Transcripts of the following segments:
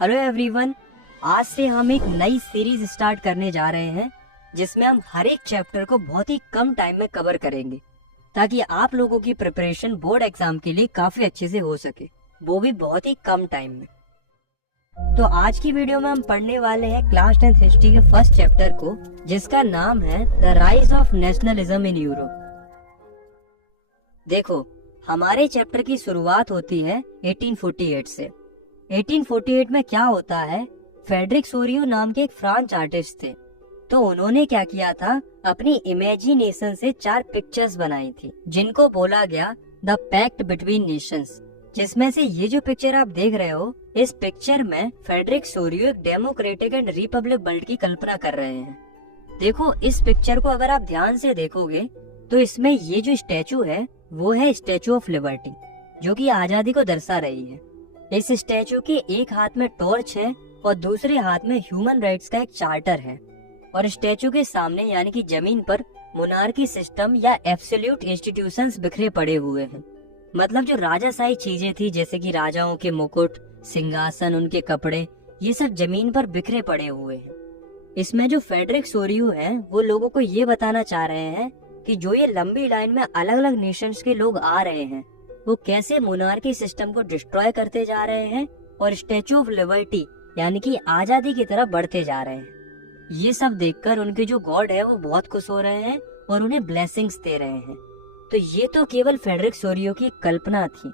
Hello everyone, आज से हम एक नई सीरीज स्टार्ट करने जा रहे हैं जिसमें हम हर एक चैप्टर को बहुत ही कम टाइम में कवर करेंगे ताकि आप लोगों की प्रिपरेशन बोर्ड एग्जाम के लिए काफी अच्छे से हो सके, वो भी बहुत ही कम टाइम में। तो आज की वीडियो में हम पढ़ने वाले हैं क्लास 10th हिस्ट्री के फर्स्ट चैप्टर को, जिसका नाम है the rise of nationalism in Europe. देखो, हमारे चैप्टर की शुरुआत होती है 1848 से। 1848 में क्या होता है, फ्रेडरिक सोरियो नाम के एक फ्रांस आर्टिस्ट थे। तो उन्होंने क्या किया था, अपनी इमेजिनेशन से 4 पिक्चर्स बनाई थी जिनको बोला गया द पैक्ट बिटवीन नेशंस। जिसमें से ये जो पिक्चर आप देख रहे हो, इस पिक्चर में फ्रेडरिक सोरियो एक डेमोक्रेटिक एंड रिपब्लिक वर्ल्ड की कल्पना कर रहे हैं। देखो, इस पिक्चर को अगर आप ध्यान से देखोगे तो इसमें ये जो स्टैचू है वो है स्टैचू ऑफ लिबर्टी, जो कि आजादी को दर्शा रही है। इस स्टैचू के एक हाथ में टॉर्च है और दूसरे हाथ में ह्यूमन राइट्स का एक चार्टर है। और स्टैचू के सामने यानी कि जमीन पर मोनार्की सिस्टम या एब्सोल्यूट इंस्टीट्यूशंस बिखरे पड़े हुए हैं। मतलब जो राजाशाही चीजें थी, जैसे कि राजाओं के मुकुट, सिंहासन, उनके कपड़े, ये सब जमीन पर बिखरे पड़े हुए हैं। इसमें जो फ्रेडरिक सोरियो है वो लोगों को ये बताना चाह रहे हैं कि जो ये लंबी लाइन में अलग अलग नेशंस के लोग आ रहे हैं वो कैसे मोनार्की सिस्टम को डिस्ट्रॉय करते जा रहे हैं और स्टैचू ऑफ लिबर्टी यानी कि आजादी की तरफ बढ़ते जा रहे हैं। ये सब देखकर उनके जो गॉड है वो बहुत खुश हो रहे हैं और उन्हें ब्लेसिंग्स दे रहे हैं। तो ये तो केवल फ्रेडरिक सोरियो की कल्पना थी,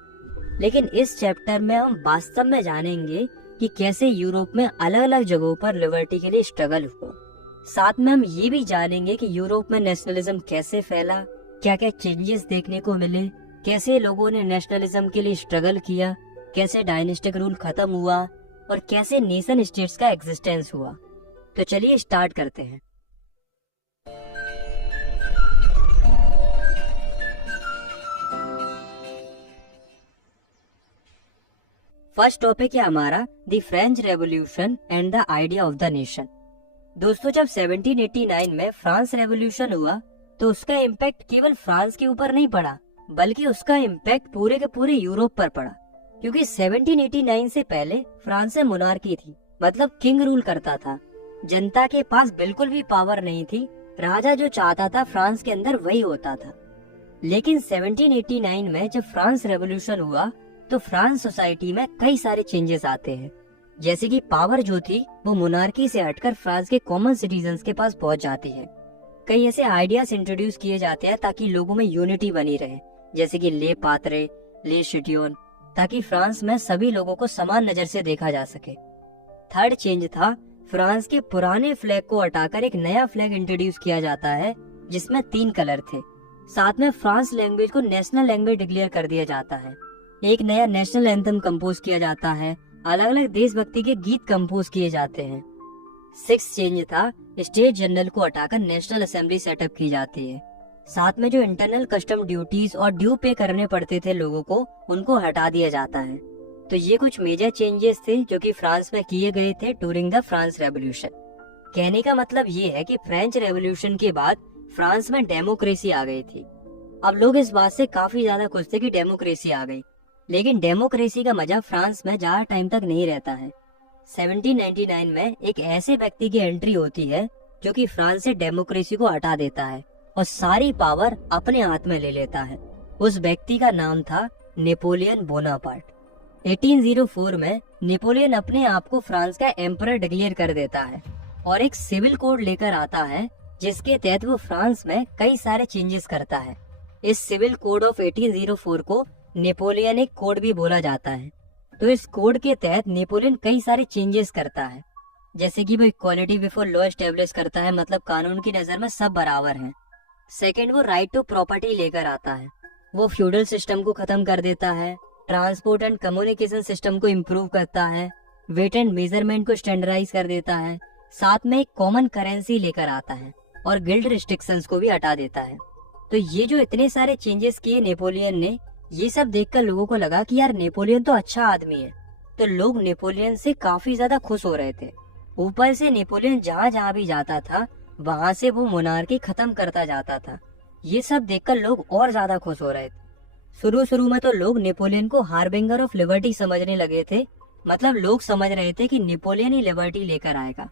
लेकिन इस चैप्टर में हम वास्तव में जानेंगे कि कैसे यूरोप में अलग अलग जगहों पर लिबर्टी के लिए स्ट्रगल हुआ। साथ में हम ये भी जानेंगे कि यूरोप में नेशनलिज्म कैसे फैला, क्या क्या चेंजेस देखने को मिले, कैसे लोगों ने नेशनलिज्म के लिए स्ट्रगल किया, कैसे डायनेस्टिक रूल खत्म हुआ और कैसे नेशन स्टेट्स का एग्जिस्टेंस हुआ। तो चलिए स्टार्ट करते हैं। फर्स्ट टॉपिक है हमारा the French revolution and the idea of the nation. दोस्तों, जब 1789 में फ्रांस रेवोल्यूशन हुआ तो उसका इम्पैक्ट केवल फ्रांस के ऊपर नहीं पड़ा, बल्कि उसका इम्पैक्ट पूरे के पूरे यूरोप पर पड़ा। क्योंकि 1789 से पहले फ्रांस में मोनार्की थी, मतलब किंग रूल करता था। जनता के पास बिल्कुल भी पावर नहीं थी, राजा जो चाहता था फ्रांस के अंदर वही होता था। लेकिन 1789 में जब फ्रांस रेवोल्यूशन हुआ तो फ्रांस सोसाइटी में कई सारे चेंजेस आते हैं। जैसे कि पावर जो थी वो मोनार्की से हटकर फ्रांस के कॉमन सिटीजन्स के पास पहुंच जाती है। कई ऐसे आइडियाज इंट्रोड्यूस किए जाते हैं ताकि लोगों में यूनिटी बनी रहे, जैसे कि ले पात्रे, ले शिट्योन, ताकि फ्रांस में सभी लोगों को समान नजर से देखा जा सके। थर्ड चेंज था, फ्रांस के पुराने फ्लैग को हटाकर एक नया फ्लैग इंट्रोड्यूस किया जाता है जिसमें 3 कलर थे। साथ में फ्रांस लैंग्वेज को नेशनल लैंग्वेज डिक्लेयर कर दिया जाता है। एक नया नेशनल एंथम कंपोज किया जाता है, अलग अलग देशभक्ति के गीत कंपोज किए जाते हैं। 6th चेंज था, स्टेट जनरल को हटाकर नेशनल असेंबली सेटअप की जाती है। साथ में जो इंटरनल कस्टम ड्यूटीज और ड्यू पे करने पड़ते थे लोगों को, उनको हटा दिया जाता है। तो ये कुछ मेजर चेंजेस थे जो कि फ्रांस में किए गए थे ड्यूरिंग द फ्रांस रेवोल्यूशन। कहने का मतलब ये है कि फ्रेंच रेवोल्यूशन के बाद फ्रांस में डेमोक्रेसी आ गई थी। अब लोग इस बात से काफी ज्यादा खुश थे कि डेमोक्रेसी आ गई, लेकिन डेमोक्रेसी का मजा फ्रांस में ज्यादा टाइम तक नहीं रहता है। 1799 में एक ऐसे व्यक्ति की एंट्री होती है जो कि फ्रांस से डेमोक्रेसी को हटा देता है और सारी पावर अपने हाथ में ले लेता है। उस व्यक्ति का नाम था नेपोलियन बोनापार्ट। 1804 में नेपोलियन अपने आप को फ्रांस का एम्परर डिक्लेयर कर देता है और एक सिविल कोड लेकर आता है जिसके तहत वो फ्रांस में कई सारे चेंजेस करता है। इस सिविल कोड ऑफ 1804 को नेपोलियनिक कोड भी बोला जाता है। तो इस कोड के तहत नेपोलियन कई सारे चेंजेस करता है, जैसे कि वो इक्वालिटी बिफोर लॉ एस्टेब्लिश करता है, मतलब कानून की नजर में सब बराबर हैं। सेकंड, वो राइट टू प्रॉपर्टी लेकर आता है। वो फ्यूडल सिस्टम को खत्म कर देता है, ट्रांसपोर्ट एंड कम्युनिकेशन सिस्टम को इम्प्रूव करता है, वेट एंड मेजरमेंट को स्टैंडर्डाइज कर देता है। साथ में एक कॉमन करेंसी लेकर आता है और गिल्ड रिस्ट्रिक्शंस को भी हटा देता है। तो ये जो इतने सारे चेंजेस किए नेपोलियन ने, ये सब देखकर लोगों को लगा कि यार नेपोलियन तो अच्छा आदमी है। तो लोग नेपोलियन से काफी ज्यादा खुश हो रहे थे। ऊपर से नेपोलियन जहाँ जहाँ भी जाता था वहां से वो मोनार्की खत्म करता जाता था। ये सब देखकर लोग और ज्यादा खुश हो रहे थे। शुरू में तो लोग नेपोलियन को हार्बिंगर ऑफ लिबर्टी समझने लगे थे, मतलब लोग समझ रहे थे कि नेपोलियन ही लिबर्टी लेकर आएगा,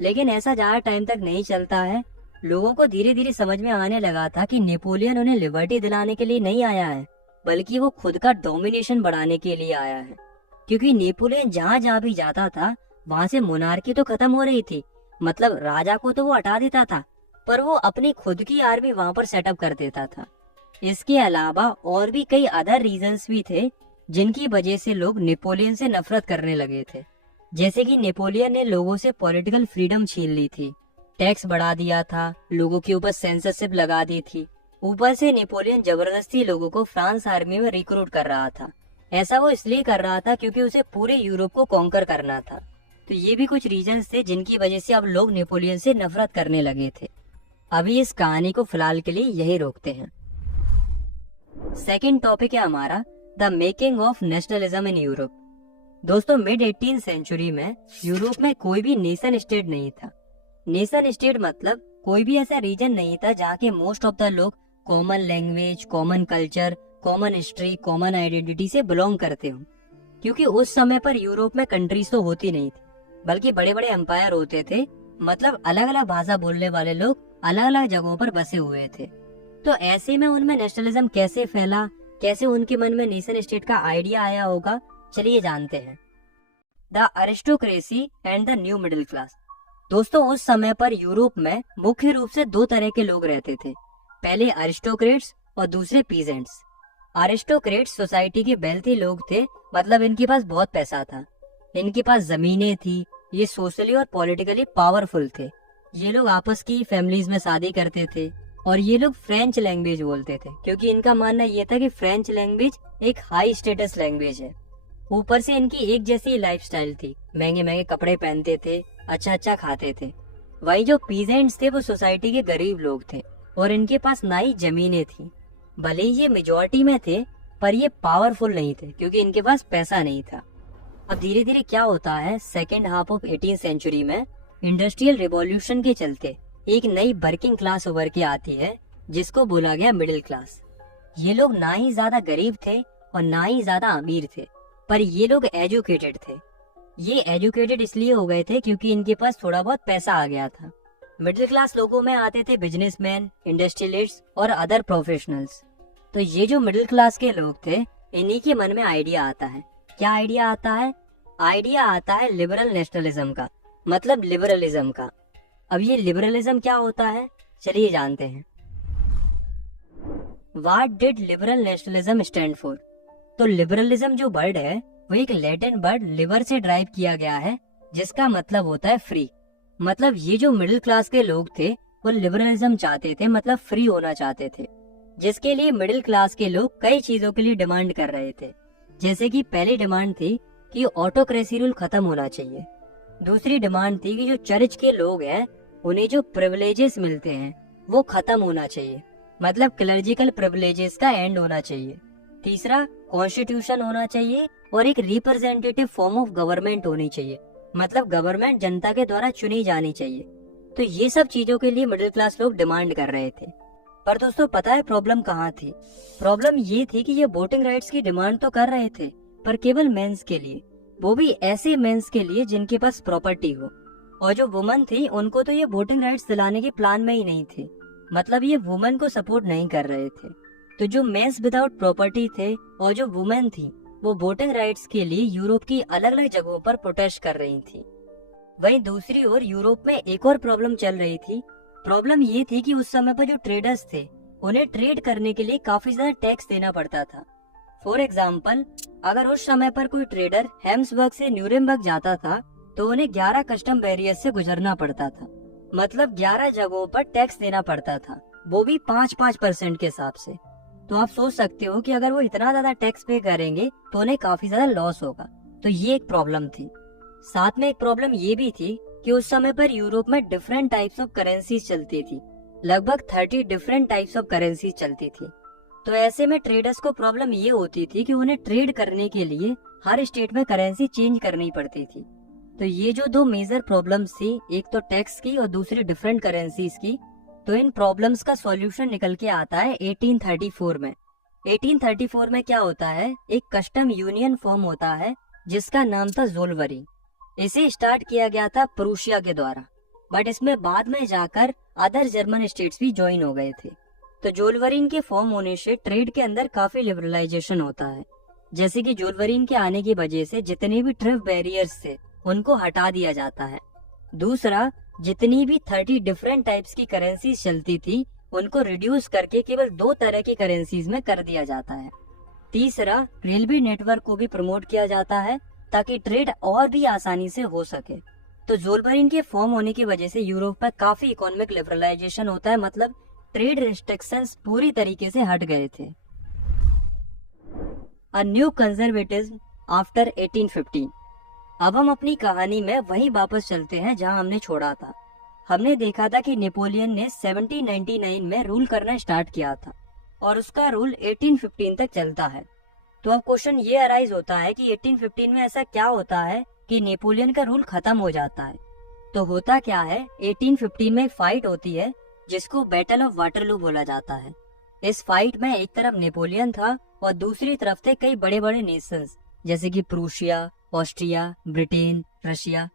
लेकिन ऐसा ज्यादा टाइम तक नहीं चलता है। लोगों को धीरे धीरे समझ में आने लगा था कि नेपोलियन उन्हें लिबर्टी दिलाने के लिए नहीं आया है, बल्कि वो खुद का डोमिनेशन बढ़ाने के लिए आया है। क्योंकि नेपोलियन जहाँ जहाँ भी जाता था वहाँ से मोनार्की तो खत्म हो रही थी, मतलब राजा को तो वो हटा देता था, पर वो अपनी खुद की आर्मी वहाँ पर सेटअप कर देता था। इसके अलावा और भी कई अदर रीजंस भी थे जिनकी वजह से लोग नेपोलियन से नफरत करने लगे थे। जैसे कि नेपोलियन ने लोगों से पॉलिटिकल फ्रीडम छीन ली थी, टैक्स बढ़ा दिया था, लोगों के ऊपर सेंसरशिप लगा दी थी। ऊपर से नेपोलियन जबरदस्ती लोगों को फ्रांस आर्मी में रिक्रूट कर रहा था। ऐसा वो इसलिए कर रहा था क्योंकि उसे पूरे यूरोप को कॉन्कर करना था। तो ये भी कुछ रीजंस थे जिनकी वजह से अब लोग नेपोलियन से नफरत करने लगे थे। अभी इस कहानी को फिलहाल के लिए यही रोकते हैं। सेकेंड टॉपिक है हमारा the making of nationalism in Europe. दोस्तों, मिड 18th सेंचुरी में यूरोप में कोई भी नेशन स्टेट नहीं था। नेशन स्टेट मतलब कोई भी ऐसा रीजन नहीं था जहाँ के मोस्ट ऑफ द लोग common language, common culture, common history, common identity से बिलोंग करते हो। क्योंकि उस समय पर यूरोप में कंट्रीज तो होती नहीं थी, बल्कि बड़े बड़े एम्पायर होते थे। मतलब अलग अलग भाषा बोलने वाले लोग अलग अलग जगहों पर बसे हुए थे। तो ऐसे में उनमें नेशनलिज्म कैसे फैला, कैसे उनके मन में नेशन स्टेट का आइडिया आया होगा, चलिए जानते हैं। The aristocracy and the new middle class. दोस्तों, उस समय पर यूरोप में मुख्य रूप से दो तरह के लोग रहते थे, पहले अरिस्टोक्रेट्स और दूसरे पीजेंट्स। अरिस्टोक्रेट्स सोसाइटी के वेल्थी लोग थे, मतलब इनके पास बहुत पैसा था, इनके पास जमीनें थी, ये सोशली और पॉलिटिकली पावरफुल थे। ये लोग आपस की फैमिलीज में शादी करते थे और ये लोग फ्रेंच लैंग्वेज बोलते थे, क्योंकि इनका मानना ये था कि फ्रेंच लैंग्वेज एक हाई स्टेटस लैंग्वेज है। ऊपर से इनकी एक जैसी लाइफस्टाइल थी, महंगे महंगे कपड़े पहनते थे, अच्छा अच्छा खाते थे। वही जो पीजेंट्स थे वो सोसाइटी के गरीब लोग थे और इनके पास ना ही जमीनें थी। भले ही ये मेजोरिटी में थे, पर ये पावरफुल नहीं थे क्योंकि इनके पास पैसा नहीं था। अब धीरे धीरे क्या होता है, second half of 18th century में इंडस्ट्रियल रिवॉल्यूशन के चलते एक नई वर्किंग क्लास उभर के आती है, जिसको बोला गया मिडिल क्लास। ये लोग ना ही ज्यादा गरीब थे और ना ही ज्यादा अमीर थे, पर ये लोग एजुकेटेड थे। ये एजुकेटेड इसलिए हो गए थे क्योंकि इनके पास थोड़ा बहुत पैसा आ गया था। मिडिल क्लास लोगों में आते थे बिजनेसमैन, इंडस्ट्रियलिस्ट्स और अदर प्रोफेशनल्स। तो ये जो मिडिल क्लास के लोग थे, इन्हीं के मन में आइडिया आता है। क्या आइडिया आता है? आइडिया आता है लिबरल नेशनलिज्म का, मतलब लिबरलिज्म का। अब ये लिबरलिज्म क्या होता है, चलिए जानते हैं। What did liberal nationalism stand for? तो लिबरलिज्म जो वर्ड है वो एक लैटिन वर्ड लिबर से ड्राइव किया गया है, जिसका मतलब होता है फ्री। मतलब ये जो मिडिल क्लास के लोग थे वो लिबरलिज्म चाहते थे, मतलब फ्री होना चाहते थे, जिसके लिए मिडिल क्लास के लोग कई चीजों के लिए डिमांड कर रहे थे। जैसे कि पहली डिमांड थी कि ऑटोक्रेसी रूल खत्म होना चाहिए। दूसरी डिमांड थी कि जो चर्च के लोग हैं उन्हें जो प्रिविलेजेस मिलते हैं वो खत्म होना चाहिए, मतलब क्लर्जिकल प्रिविलेजेस का एंड होना चाहिए। तीसरा, कॉन्स्टिट्यूशन होना चाहिए और एक रिप्रेजेंटेटिव फॉर्म ऑफ गवर्नमेंट होनी चाहिए, मतलब गवर्नमेंट जनता के द्वारा चुनी जानी चाहिए। तो ये सब चीजों के लिए मिडिल क्लास लोग डिमांड कर रहे थे। पर दोस्तों, पता है प्रॉब्लम कहाँ थी? प्रॉब्लम ये थी कि ये वोटिंग राइट्स की डिमांड तो कर रहे थे, पर केवल मेंस के लिए, वो भी ऐसे मेंस के लिए जिनके पास प्रॉपर्टी हो। और जो वुमन थी उनको तो ये वोटिंग राइट्स दिलाने के प्लान में ही नहीं थे, मतलब ये वुमन को सपोर्ट नहीं कर रहे थे। तो जो मेंस विदाउट प्रॉपर्टी थे और जो वुमेन थी वो वोटिंग राइट्स के लिए यूरोप की अलग अलग जगहों पर प्रोटेस्ट कर रही थी। वहीं दूसरी ओर यूरोप में एक और प्रॉब्लम चल रही थी। प्रॉब्लम ये थी कि उस समय पर जो ट्रेडर्स थे उन्हें ट्रेड करने के लिए काफी ज्यादा टैक्स देना पड़ता था। फॉर एग्जाम्पल, अगर उस समय पर कोई ट्रेडर हेम्सबर्ग से न्यूरेमबर्ग जाता था तो उन्हें 11 कस्टम बैरियर्स से गुजरना पड़ता था, मतलब 11 जगहों पर टैक्स देना पड़ता था, वो भी 5-5% के हिसाब से। तो आप सोच सकते हो कि अगर वो इतना ज्यादा टैक्स पे करेंगे तो उन्हें काफी ज्यादा लॉस होगा। तो ये एक प्रॉब्लम थी। साथ में एक प्रॉब्लम ये भी थी कि उस समय पर यूरोप में डिफरेंट टाइप्स ऑफ करेंसीज चलती थी, लगभग 30 डिफरेंट टाइप्स ऑफ करेंसीज चलती थी। तो ऐसे में ट्रेडर्स को प्रॉब्लम ये होती थी कि उन्हें ट्रेड करने के लिए हर स्टेट में करेंसी चेंज करनी पड़ती थी। तो ये जो दो मेजर प्रॉब्लम्स थी, एक तो टैक्स की और दूसरी डिफरेंट करेंसीज की, तो इन प्रॉब्लम्स का सॉल्यूशन निकल के आता है 1834 में। 1834 में क्या होता है, एक कस्टम यूनियन फॉर्म होता है जिसका नाम था ज़ोल्वरीन। इसे स्टार्ट किया गया था प्रूशिया के द्वारा, बट इसमें बाद में जाकर अदर जर्मन स्टेट्स भी ज्वाइन हो गए थे। तो ज़ोल्वरीन के फॉर्म होने से ट्रेड के अंदर काफी लिबरलाइजेशन होता है, जैसे कि ज़ोल्वरीन के आने की वजह से जितने भी ट्रिप बैरियर्स थे उनको हटा दिया जाता है। दूसरा, जितनी भी 30 डिफरेंट टाइप्स की करेंसीज चलती थी उनको रिड्यूस करके केवल 2 तरह की करेंसीज में कर दिया जाता है। तीसरा, रेलवे नेटवर्क को भी प्रमोट किया जाता है ताकि ट्रेड और भी आसानी से हो सके। तो ज़ोल्वरीन के फॉर्म होने की वजह से यूरोप में काफी इकोनॉमिक लिबरलाइजेशन होता है, मतलब ट्रेड रिस्ट्रिक्शंस पूरी तरीके से हट गए थे। A new conservatism after 1815। अब हम अपनी कहानी में वहीं वापस चलते हैं जहां हमने छोड़ा था। हमने देखा था कि नेपोलियन ने 1799 में रूल करना स्टार्ट किया था और उसका रूल 1815 तक चलता है। तो अब क्वेश्चन ये अराइज होता है कि 1815 में ऐसा क्या होता है कि नेपोलियन का रूल खत्म हो जाता है। तो होता क्या है, 1815 में एक फाइट होती है जिसको बैटल ऑफ वाटरलू बोला जाता है। इस फाइट में एक तरफ नेपोलियन था और दूसरी तरफ थे कई बड़े बड़े नेशंस जैसे कि प्रूशिया, ऑस्ट्रिया, ब्रिटेन, रशिया।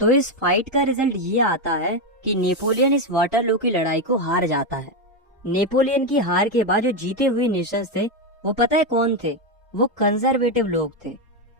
तो इस फाइट का रिजल्ट ये आता है कि नेपोलियन इस वाटरलू की लड़ाई को हार जाता है। नेपोलियन की हार के बाद जो जीते हुए नेशंस थे वो पता है कौन थे? वो कंजर्वेटिव लोग थे।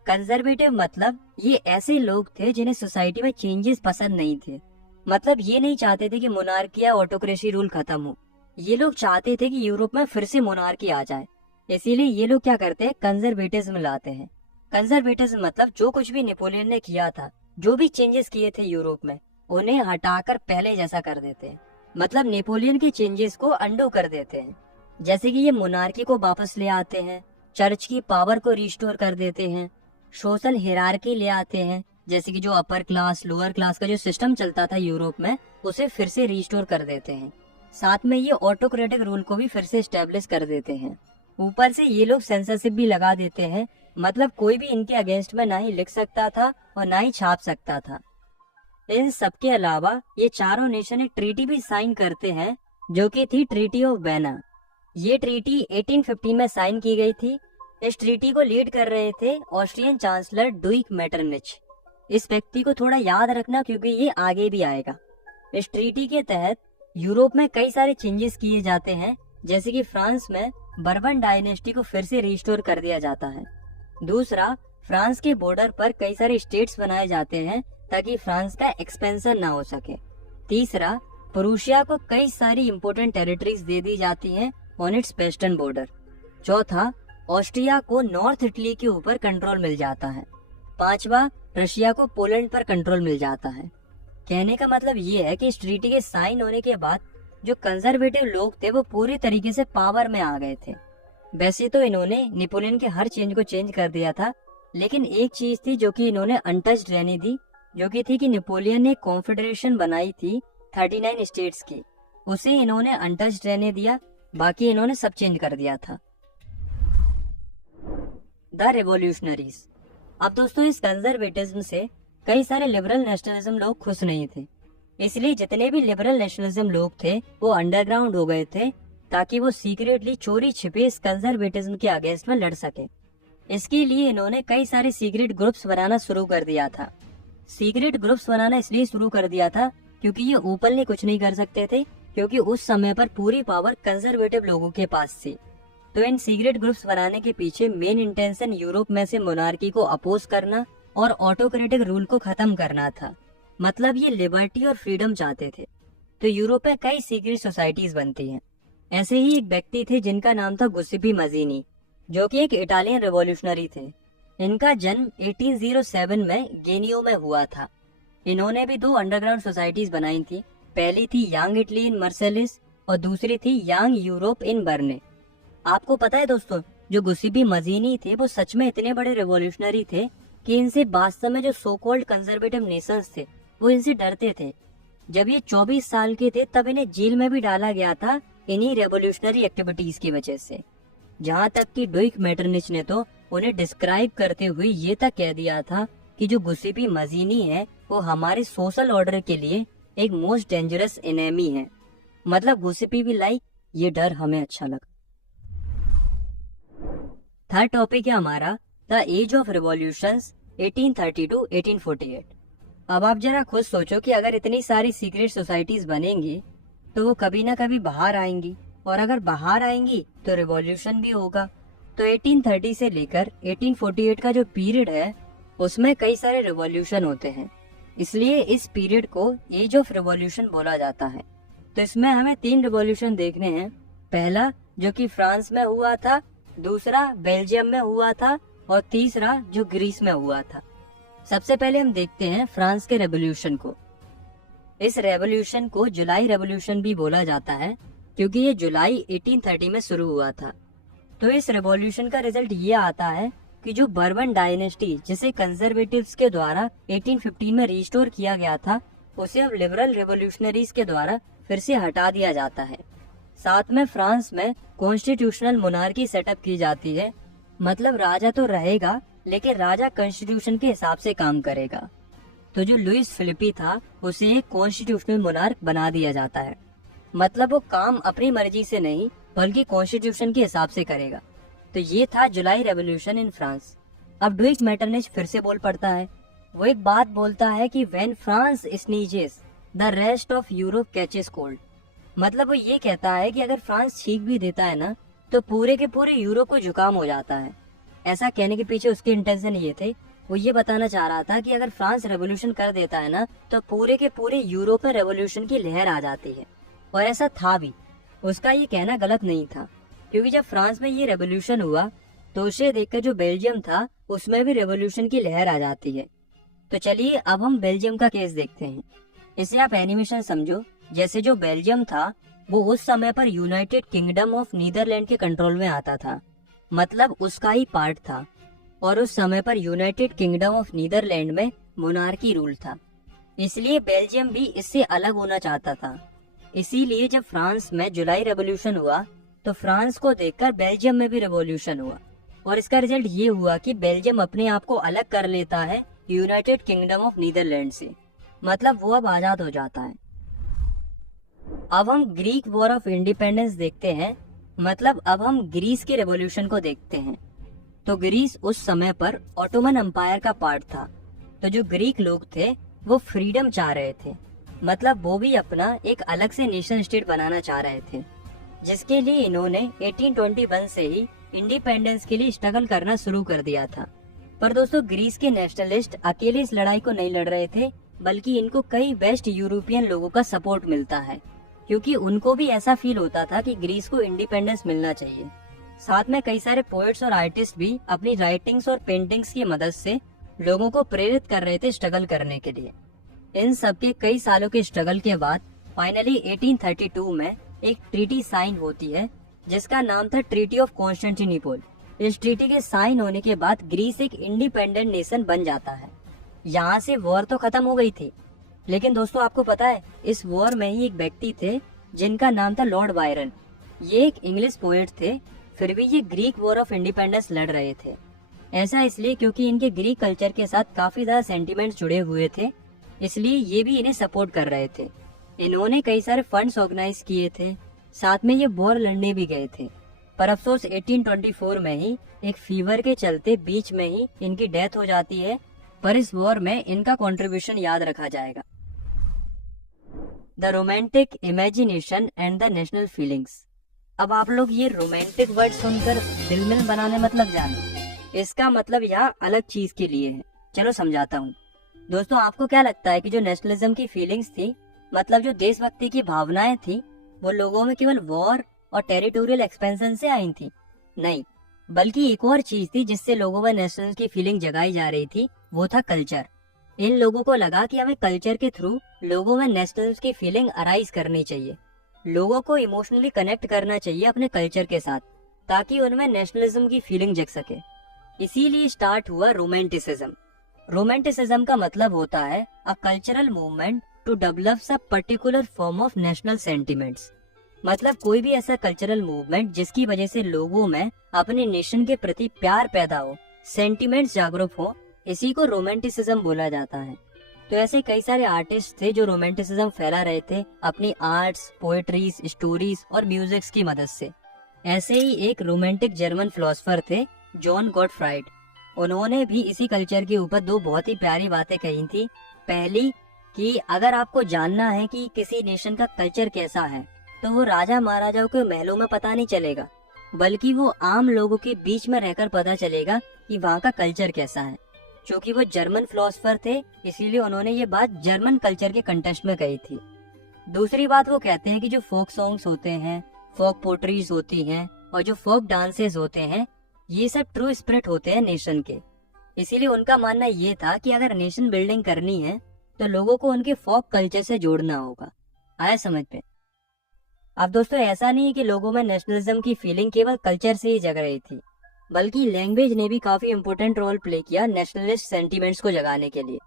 कंजर्वेटिव मतलब ये ऐसे लोग थे जिन्हें सोसाइटी में चेंजेस पसंद नहीं थे। मतलब ये नहीं चाहते थे कि मोनार्की या ऑटोक्रेसी रूल खत्म हो। ये लोग चाहते थे कि यूरोप में फिर से मोनार्की आ जाए। इसीलिए ये लोग क्या करते हैं, कंजर्वेटिज्म लाते हैं। कंजर्वेटिज्म मतलब जो कुछ भी नेपोलियन ने किया था, जो भी चेंजेस किए थे यूरोप में, उन्हें हटाकर पहले जैसा कर देते हैं। मतलब नेपोलियन के चेंजेस को अंडो कर देते हैं। जैसे कि ये मोनार्की को वापस ले आते हैं, चर्च की पावर को रिस्टोर कर देते हैं, सोशल हिरार्की ले आते हैं, जैसे कि जो अपर क्लास लोअर क्लास का जो सिस्टम चलता था यूरोप में उसे फिर से रिस्टोर कर देते हैं। साथ में ये ऑटोक्रेटिक रूल को भी फिर से स्टेब्लिश कर देते हैं। ऊपर से ये लोग सेंसरशिप भी लगा देते हैं, मतलब कोई भी इनके अगेंस्ट में ना ही लिख सकता था और ना ही छाप सकता था। इन सब के अलावा ये चारों नेशन एक ट्रीटी भी साइन करते हैं जो कि थी ट्रीटी ऑफ वेना। ये ट्रीटी 1815 में साइन की गई थी। इस ट्रीटी को लीड कर रहे थे ऑस्ट्रियन चांसलर डुइक मेटरनिच। इस व्यक्ति को थोड़ा याद रखना क्योंकि ये आगे भी आएगा। इस ट्रीटी के तहत यूरोप में कई सारे चेंजेस किए जाते हैं, जैसे कि फ्रांस में बर्बन डायनेस्टी को फिर से रिस्टोर कर दिया जाता है। दूसरा, फ्रांस के बॉर्डर पर कई सारे स्टेट्स बनाए जाते हैं ताकि फ्रांस का एक्सपेंशन ना हो सके। तीसरा, प्रूशिया को कई सारी इंपोर्टेंट टेरिटरीज दे दी जाती हैं ऑन इट्स वेस्टर्न बॉर्डर। चौथा, ऑस्ट्रिया को नॉर्थ इटली के ऊपर कंट्रोल मिल जाता है। पांचवा, रशिया को पोलैंड पर कंट्रोल मिल जाता है। कहने का मतलब ये है कि इस ट्रीटी के साइन होने के बाद जो कंजर्वेटिव लोग थे वो पूरी तरीके से पावर में आ गए थे। वैसे तो इन्होंने नेपोलियन के हर चेंज को चेंज कर दिया था, लेकिन एक चीज थी जो कि इन्होंने अनटच्ड रहने दी, जो कि थी कि नेपोलियन ने कॉन्फेडरेशन बनाई थी 39 स्टेट्स की, उसे इन्होंने अनटच्ड रहने दिया, बाकी इन्होंने सब चेंज कर दिया था। The revolutionaries. अब दोस्तों इस कंजर्वेटिज्म से कई सारे लिबरल नेशनलिज्म लोग खुश नहीं थे, इसलिए जितने भी लिबरल नेशनलिज्म लोग थे वो अंडरग्राउंड हो गए थे ताकि वो सीक्रेटली चोरी छिपे इस कंजर्वेटिज्म के अगेंस्ट में लड़ सके। इसके लिए इन्होंने कई सारे सीक्रेट ग्रुप्स बनाना शुरू कर दिया था। सीक्रेट ग्रुप्स बनाना इसलिए शुरू कर दिया था क्योंकि ये ओपनली कुछ नहीं कर सकते थे, क्योंकि उस समय पर पूरी पावर कंजर्वेटिव लोगों के पास थी। तो इन सीक्रेट ग्रुप्स बनाने के पीछे मेन इंटेंशन यूरोप में से मोनार्की को अपोज करना और ऑटोक्रेटिक रूल को खत्म करना था। मतलब ये लिबर्टी और फ्रीडम चाहते थे। तो यूरोप में कई सीक्रेट सोसाइटीज बनती हैं। ऐसे ही एक व्यक्ति थे जिनका नाम था गुस्सीपी मजीनी, जो कि एक इटालियन रेवोल्यूशनरी थे। इनका जन्म 1807 में गेनियो में हुआ था। इन्होंने भी 2 अंडरग्राउंड सोसाइटीज बनाई थी। पहली थी यंग इटली इन मर्सेलिस और दूसरी थी यंग यूरोप इन बर्ने। आपको पता है दोस्तों, जो गुस्सीपी मजीनी थे वो सच में इतने बड़े रेवोल्यूशनरी थे कि इनसे वास्तव में जो सो कॉल्ड कंजर्वेटिव नेशंस थे वो इनसे डरते थे। जब ये 24 साल के थे तब इन्हें जेल में भी डाला गया था इन्हीं रेवोल्यूशनरी एक्टिविटीज की वजह से। जहाँ तक कि डुइक मेटरनिच ने तो उन्हें डिस्क्राइब करते हुए ये तक कह दिया था कि जो गुस्सीपी मजीनी है वो हमारे सोशल ऑर्डर के लिए एक मोस्ट डेंजरस एनिमी है। मतलब गुस्सीपी भी लाइक ये डर हमें अच्छा लगा। थर्ड टॉपिक है हमारा the age of revolutions 1830 to 1848। अब आप जरा खुद सोचो कि अगर इतनी सारी सीक्रेट सोसाइटीज बनेंगी तो वो कभी ना कभी बाहर आएंगी, और अगर बाहर आएंगी तो रिवॉल्यूशन भी होगा। तो 1830 से लेकर 1848 का जो पीरियड है उसमें कई सारे रिवॉल्यूशन होते हैं, इसलिए इस पीरियड को एज ऑफ रिवॉल्यूशन बोला जाता है। तो इसमें हमें 3 रिवॉल्यूशन देखने हैं। पहला जो कि फ्रांस में हुआ था, दूसरा बेल्जियम में हुआ था, और तीसरा जो ग्रीस में हुआ था। सबसे पहले हम देखते हैं फ्रांस के रेवोल्यूशन को। इस रेवोल्यूशन को जुलाई रेवोल्यूशन भी बोला जाता है क्योंकि ये जुलाई 1830 में शुरू हुआ था। तो इस रेवोल्यूशन का रिजल्ट ये आता है कि जो बर्बन डायनेस्टी जिसे कंजर्वेटिव्स के द्वारा 1815 में रिस्टोर किया गया था, उसे अब लिबरल रेवोल्यूशनरीज के द्वारा फिर से हटा दिया जाता है। साथ में फ्रांस में कॉन्स्टिट्यूशनल मोनार्की सेटअप की जाती है, मतलब राजा तो रहेगा लेकिन राजा कॉन्स्टिट्यूशन के हिसाब से काम करेगा। तो जो लुइस फिलिपी था उसे एक कॉन्स्टिट्यूशनल मोनार्क बना दिया जाता है, मतलब वो काम अपनी मर्जी से नहीं बल्कि कॉन्स्टिट्यूशन के हिसाब से करेगा। तो ये था जुलाई रेवोल्यूशन इन फ्रांस। अब ड्यूक मेटरनिच फिर से बोल पड़ता है। वो एक बात बोलता है कि when France sneezes the rest of Europe catches cold, मतलब वो ये कहता है कि अगर फ्रांस छींक भी देता है ना तो पूरे के पूरे यूरोप को जुकाम हो जाता है। ऐसा कहने के पीछे उसके इंटेंशन ये थे, वो ये बताना चाह रहा था कि अगर फ्रांस रेवोल्यूशन कर देता है ना तो पूरे के पूरे यूरोप में रेवोल्यूशन की लहर आ जाती है। और ऐसा था भी, उसका ये कहना गलत नहीं था, क्योंकि जब फ्रांस में ये रेवोल्यूशन हुआ तो उसे देखकर जो बेल्जियम था उसमें भी रेवोल्यूशन की लहर आ जाती है। तो चलिए अब हम बेल्जियम का केस देखते हैं। इसे आप एनिमेशन समझो, जैसे जो बेल्जियम था वो उस समय पर यूनाइटेड किंगडम ऑफ नीदरलैंड के कंट्रोल में आता था, मतलब उसका ही पार्ट था। और उस समय पर यूनाइटेड किंगडम ऑफ नीदरलैंड में मोनार्की रूल था, इसलिए बेल्जियम भी इससे अलग होना चाहता था। इसीलिए जब फ्रांस में जुलाई रेवोल्यूशन हुआ तो फ्रांस को देखकर बेल्जियम में भी रेवोल्यूशन हुआ, और इसका रिजल्ट ये हुआ कि बेल्जियम अपने आप को अलग कर लेता है यूनाइटेड किंगडम ऑफ नीदरलैंड से, मतलब वो अब आजाद हो जाता है। अब हम ग्रीक वॉर ऑफ इंडिपेंडेंस देखते हैं, मतलब अब हम ग्रीस के रेवोल्यूशन को देखते हैं। तो ग्रीस उस समय पर ऑटोमन एम्पायर का पार्ट था। तो जो ग्रीक लोग थे वो फ्रीडम चाह रहे थे, मतलब वो भी अपना एक अलग से नेशन स्टेट बनाना चाह रहे थे, जिसके लिए इन्होंने 1821 से ही इंडिपेंडेंस के लिए स्ट्रगल करना शुरू कर दिया था। पर दोस्तों ग्रीस के नेशनलिस्ट अकेले इस लड़ाई को नहीं लड़ रहे थे, बल्कि इनको कई वेस्ट यूरोपियन लोगों का सपोर्ट मिलता है, क्योंकि उनको भी ऐसा फील होता था कि ग्रीस को इंडिपेंडेंस मिलना चाहिए। साथ में कई सारे पोएट्स और आर्टिस्ट भी अपनी राइटिंग्स और पेंटिंग्स की मदद से लोगों को प्रेरित कर रहे थे स्ट्रगल करने के लिए। इन सब के कई सालों के स्ट्रगल के बाद फाइनली 1832 में एक ट्रीटी साइन होती है जिसका नाम था ट्रीटी ऑफ कॉन्स्टेंटिनोपल। इस ट्रीटी के साइन होने के बाद ग्रीस एक इंडिपेंडेंट नेशन बन जाता है। यहाँ से वॉर तो खत्म हो गई थी, लेकिन दोस्तों आपको पता है इस वॉर में ही एक व्यक्ति थे जिनका नाम था लॉर्ड बायरन। ये एक इंग्लिश पोएट थे, फिर भी ये ग्रीक वॉर ऑफ इंडिपेंडेंस लड़ रहे थे। ऐसा इसलिए क्योंकि इनके ग्रीक कल्चर के साथ काफी ज्यादा सेंटिमेंट्स जुड़े हुए थे, इसलिए ये भी इन्हें सपोर्ट कर रहे थे। इन्होंने कई सारे फंड्स ऑर्गेनाइज किए थे, साथ में ये वॉर लड़ने भी गए थे। पर अफसोस 1824 में ही एक फीवर के चलते बीच में ही इनकी डेथ हो जाती है, पर इस वॉर में इनका कंट्रीब्यूशन याद रखा जाएगा। The romantic imagination and the national feelings. अब आप लोग ये रोमांटिक वर्ड सुनकर दिल में बनाने मतलब जाने, इसका मतलब यहाँ अलग चीज के लिए है। चलो समझाता हूँ। दोस्तों आपको क्या लगता है कि जो नेशनलिज्म की फीलिंग्स थी, मतलब जो देशभक्ति की भावनाएं थी, वो लोगों में केवल वॉर और टेरिटोरियल एक्सपेंशन से आई थी? नहीं, बल्कि एक और चीज थी जिससे लोगों में नेशनल की फीलिंग जगाई जा रही थी, वो था कल्चर। इन लोगों को लगा कि हमें कल्चर के थ्रू लोगों में नेशनल की फीलिंग अराइज करनी चाहिए, लोगों को इमोशनली कनेक्ट करना चाहिए अपने कल्चर के साथ, ताकि उनमें नेशनलिज्म की फीलिंग जग सके। इसीलिए स्टार्ट हुआ रोमांटिसिज्म। रोमांटिसिज्म का मतलब होता है a cultural movement to develop a particular form of national sentiments, मतलब कोई भी ऐसा कल्चरल मूवमेंट जिसकी वजह से लोगों में अपने नेशन के प्रति प्यार पैदा हो, सेंटिमेंट्स जागरूक हो, इसी को रोमांटिसिज्म बोला जाता है। तो ऐसे कई सारे आर्टिस्ट थे जो रोमांटिसिज्म फैला रहे थे अपनी आर्ट्स, पोएट्रीज, स्टोरीज और म्यूजिक्स की मदद से। ऐसे ही एक रोमांटिक जर्मन फिलोसोफर थे जॉन गॉटफ्राइड। उन्होंने भी इसी कल्चर के ऊपर दो बहुत ही प्यारी बातें कही थी। पहली कि अगर आपको जानना है कि किसी नेशन का कल्चर कैसा है तो वो राजा महाराजाओं के महलों में पता नहीं चलेगा, बल्कि वो आम लोगों के बीच में रहकर पता चलेगा कि वहाँ का कल्चर कैसा है। क्योंकि वो जर्मन फिलोसोफर थे, इसीलिए उन्होंने ये बात जर्मन कल्चर के कंटेक्स्ट में कही थी। दूसरी बात, वो कहते हैं कि जो फोक सॉन्ग्स होते हैं, फोक पोट्रीज होती हैं और जो फोक डांसेस होते हैं, ये सब ट्रू स्पिरिट होते हैं नेशन के। इसीलिए उनका मानना ये था कि अगर नेशन बिल्डिंग करनी है तो लोगों को उनके फोक कल्चर से जोड़ना होगा। आया समझ में? अब दोस्तों, ऐसा नहीं है कि लोगों में नेशनलिज्म की फीलिंग केवल कल्चर से ही जग रही थी, बल्कि लैंग्वेज ने भी काफी इम्पोर्टेंट रोल प्ले किया नेशनलिस्ट सेंटीमेंट्स को जगाने के लिए।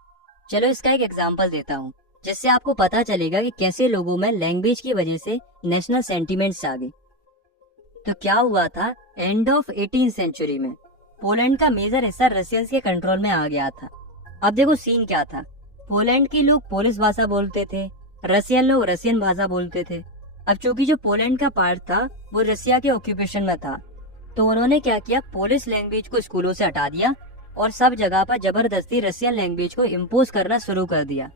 चलो इसका एक एग्जांपल देता हूँ, जिससे आपको पता चलेगा कि कैसे लोगों में लैंग्वेज की वजह से नेशनल सेंटीमेंट्स आ गए। तो क्या हुआ था, एंड ऑफ 18th सेंचुरी में पोलैंड का मेजर हिस्सा रशियंस के कंट्रोल में आ गया था। अब देखो सीन क्या था, पोलैंड के लोग पोलिश भाषा बोलते थे, रशियन लोग रशियन भाषा बोलते थे। अब चूंकि जो पोलैंड का पार्ट था वो रशिया के ऑक्यूपेशन में था, तो उन्होंने क्या किया, पोलिश लैंग्वेज को स्कूलों से हटा दिया और सब जगह पर जबरदस्ती रशियन लैंग्वेज को इम्पोज करना शुरू कर दिया।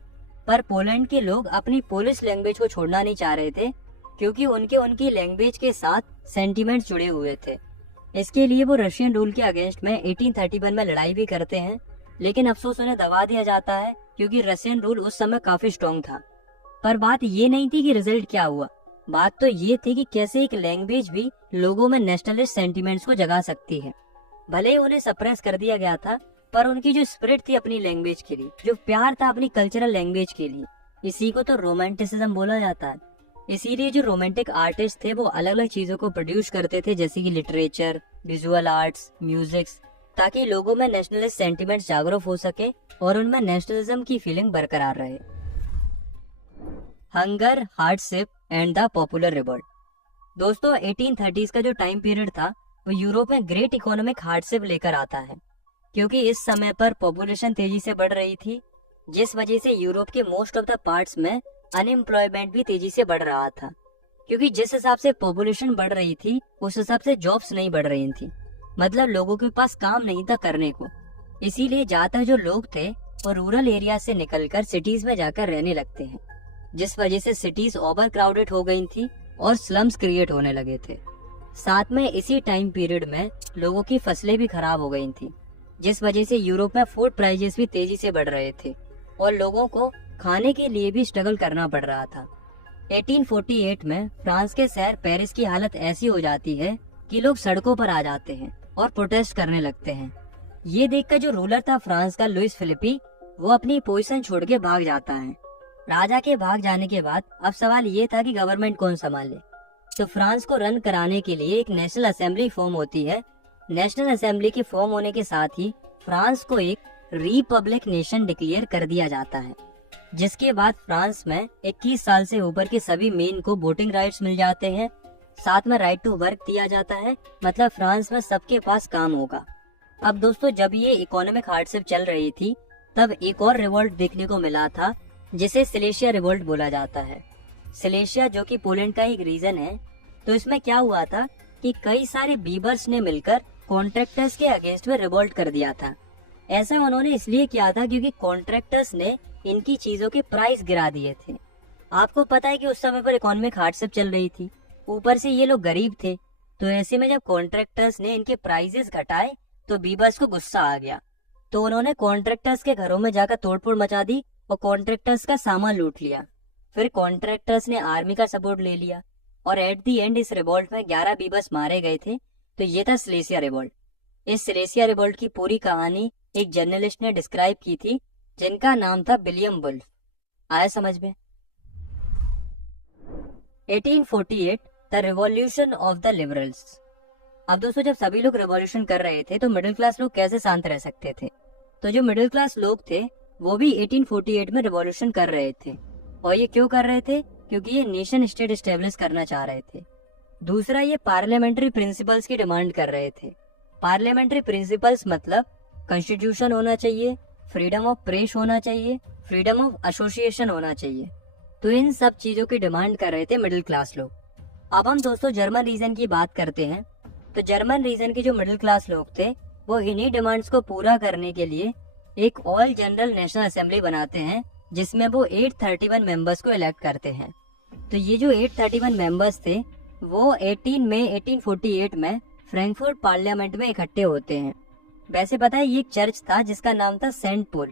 पर पोलैंड के लोग अपनी पोलिश लैंग्वेज को छोड़ना नहीं चाह रहे थे, क्योंकि उनकी लैंग्वेज के साथ सेंटीमेंट्स जुड़े हुए थे। इसके लिए वो रशियन रूल के अगेंस्ट में 1831 में लड़ाई भी करते हैं, लेकिन अफसोस उन्हें दबा दिया जाता है क्योंकि रशियन रूल उस समय काफी स्ट्रॉन्ग था। पर बात ये नहीं थी कि रिजल्ट क्या हुआ, बात तो ये थी कि कैसे एक लैंग्वेज भी लोगों में नेशनलिस्ट सेंटीमेंट्स को जगा सकती है। भले ही उन्हें सप्रेस कर दिया गया था, पर उनकी जो स्पिरिट थी अपनी लैंग्वेज के लिए, जो प्यार था अपनी कल्चरल लैंग्वेज के लिए, इसी को तो रोमांटिसिज्म बोला जाता है। इसीलिए जो रोमांटिक आर्टिस्ट थे वो अलग अलग चीजों को प्रोड्यूस करते थे, जैसे कि लिटरेचर, विजुअल आर्ट्स, म्यूजिक्स, ताकि लोगों में नेशनलिस्ट सेंटीमेंट्स जागरूक हो सके और उनमें नेशनलिज्म की फीलिंग बरकरार रहे। Hunger, hardship and the popular revolt. दोस्तों, 1830s का जो टाइम पीरियड था वो यूरोप में ग्रेट इकोनॉमिक हार्डशिप लेकर आता है, क्योंकि इस समय पर पॉपुलेशन तेजी से बढ़ रही थी, जिस वजह से यूरोप के मोस्ट ऑफ द पार्ट्स में अनएम्प्लॉयमेंट भी तेजी से बढ़ रहा था। क्योंकि जिस हिसाब से पॉपुलेशन बढ़ रही थी उस हिसाब से जॉब्स नहीं बढ़ रही थी, मतलब लोगों के पास काम नहीं था करने को। इसीलिए ज्यादातर जो लोग थे वो रूरल एरिया से निकलकर सिटीज में जाकर रहने लगते हैं, जिस वजह से सिटीज ओवर क्राउडेड हो गई थी और स्लम्स क्रिएट होने लगे थे। साथ में इसी टाइम पीरियड में लोगों की फसलें भी खराब हो गई थी, जिस वजह से यूरोप में फूड प्राइसेस भी तेजी से बढ़ रहे थे और लोगों को खाने के लिए भी स्ट्रगल करना पड़ रहा था। 1848 में फ्रांस के शहर पेरिस की हालत ऐसी हो जाती है कि लोग सड़कों पर आ जाते हैं और प्रोटेस्ट करने लगते हैं। ये देखकर जो रूलर था फ्रांस का, लुइस फिलिपी, वो अपनी पोजीशन छोड़ के भाग जाता है। राजा के भाग जाने के बाद अब सवाल ये था कि गवर्नमेंट कौन संभाले। तो फ्रांस को रन कराने के लिए एक नेशनल असेंबली फॉर्म होती है। नेशनल असेंबली के फॉर्म होने के साथ ही फ्रांस को एक रिपब्लिक नेशन डिक्लेयर कर दिया जाता है, जिसके बाद फ्रांस में 21 साल से ऊपर के सभी मेन को वोटिंग राइट्स मिल जाते हैं। साथ में राइट टू वर्क दिया जाता है, मतलब फ्रांस में सबके पास काम होगा। अब दोस्तों, जब ये इकोनॉमिक हार्डशिप चल रही थी तब एक और रिवोल्ट देखने को मिला था, जिसे सिलेशिया रिवोल्ट बोला जाता है। सिलेशिया जो कि पोलैंड का एक रीजन है। तो इसमें क्या हुआ था कि कई सारे बीबर्स ने मिलकर कॉन्ट्रैक्टर्स के अगेंस्ट में रिवोल्ट कर दिया था। ऐसा उन्होंने इसलिए किया था क्योंकि कॉन्ट्रैक्टर्स ने इनकी चीजों के प्राइस गिरा दिए थे। आपको पता है कि उस समय पर इकोनॉमिक हार्डशिप चल रही थी, ऊपर से ये लोग गरीब थे। तो ऐसे में जब कॉन्ट्रैक्टर्स ने इनके प्राइसेस घटाए तो बीबर्स को गुस्सा आ गया। तो उन्होंने कॉन्ट्रैक्टर्स के घरों में जाकर तोड़फोड़ मचा दी और कॉन्ट्रैक्टर्स का सामान लूट लिया। फिर कॉन्ट्रैक्टर्स ने आर्मी का सपोर्ट ले लिया और एट दी एंड इस रिवोल्ट में 11 बीबर्स मारे गए थे। तो ये था सिलेशिया रिवोल्ट। इस सिलेशिया रिवोल्ट की पूरी कहानी एक जर्नलिस्ट ने डिस्क्राइब की थी, जिनका नाम था विलियम वुल्फ। आया समझ में? 1848 the revolution of the liberals. अब दोस्तों, जब सभी लोग रिवॉल्यूशन कर रहे थे तो मिडिल क्लास लोग कैसे शांत रह सकते थे? तो जो मिडिल क्लास लोग थे वो भी 1848 में रिवॉल्यूशन कर रहे थे। और ये क्यों कर रहे थे? क्योंकि ये नेशन स्टेट एस्टेब्लिश करना चाह रहे थे। दूसरा, ये पार्लियामेंट्री प्रिंसिपल्स की डिमांड कर रहे थे। पार्लियामेंट्री प्रिंसिपल्स मतलब कॉन्स्टिट्यूशन होना चाहिए, फ्रीडम ऑफ प्रेस होना चाहिए, फ्रीडम ऑफ एसोसिएशन होना चाहिए। तो इन सब चीजों की डिमांड कर रहे थे मिडिल क्लास लोग। अब हम दोस्तों जर्मन रीजन की बात करते हैं। तो जर्मन रीजन के जो मिडिल क्लास लोग थे वो इन्हीं डिमांड्स को पूरा करने के लिए एक ऑल जनरल नेशनल असेंबली बनाते हैं, जिसमें वो 831 मेंबर्स को इलेक्ट करते हैं। तो ये जो 831 मेंबर्स थे वो 18 मई 1848 में फ्रैंकफर्ट पार्लियामेंट में इकट्ठे होते हैं। वैसे पता है ये एक चर्च था जिसका नाम था सेंट पॉल,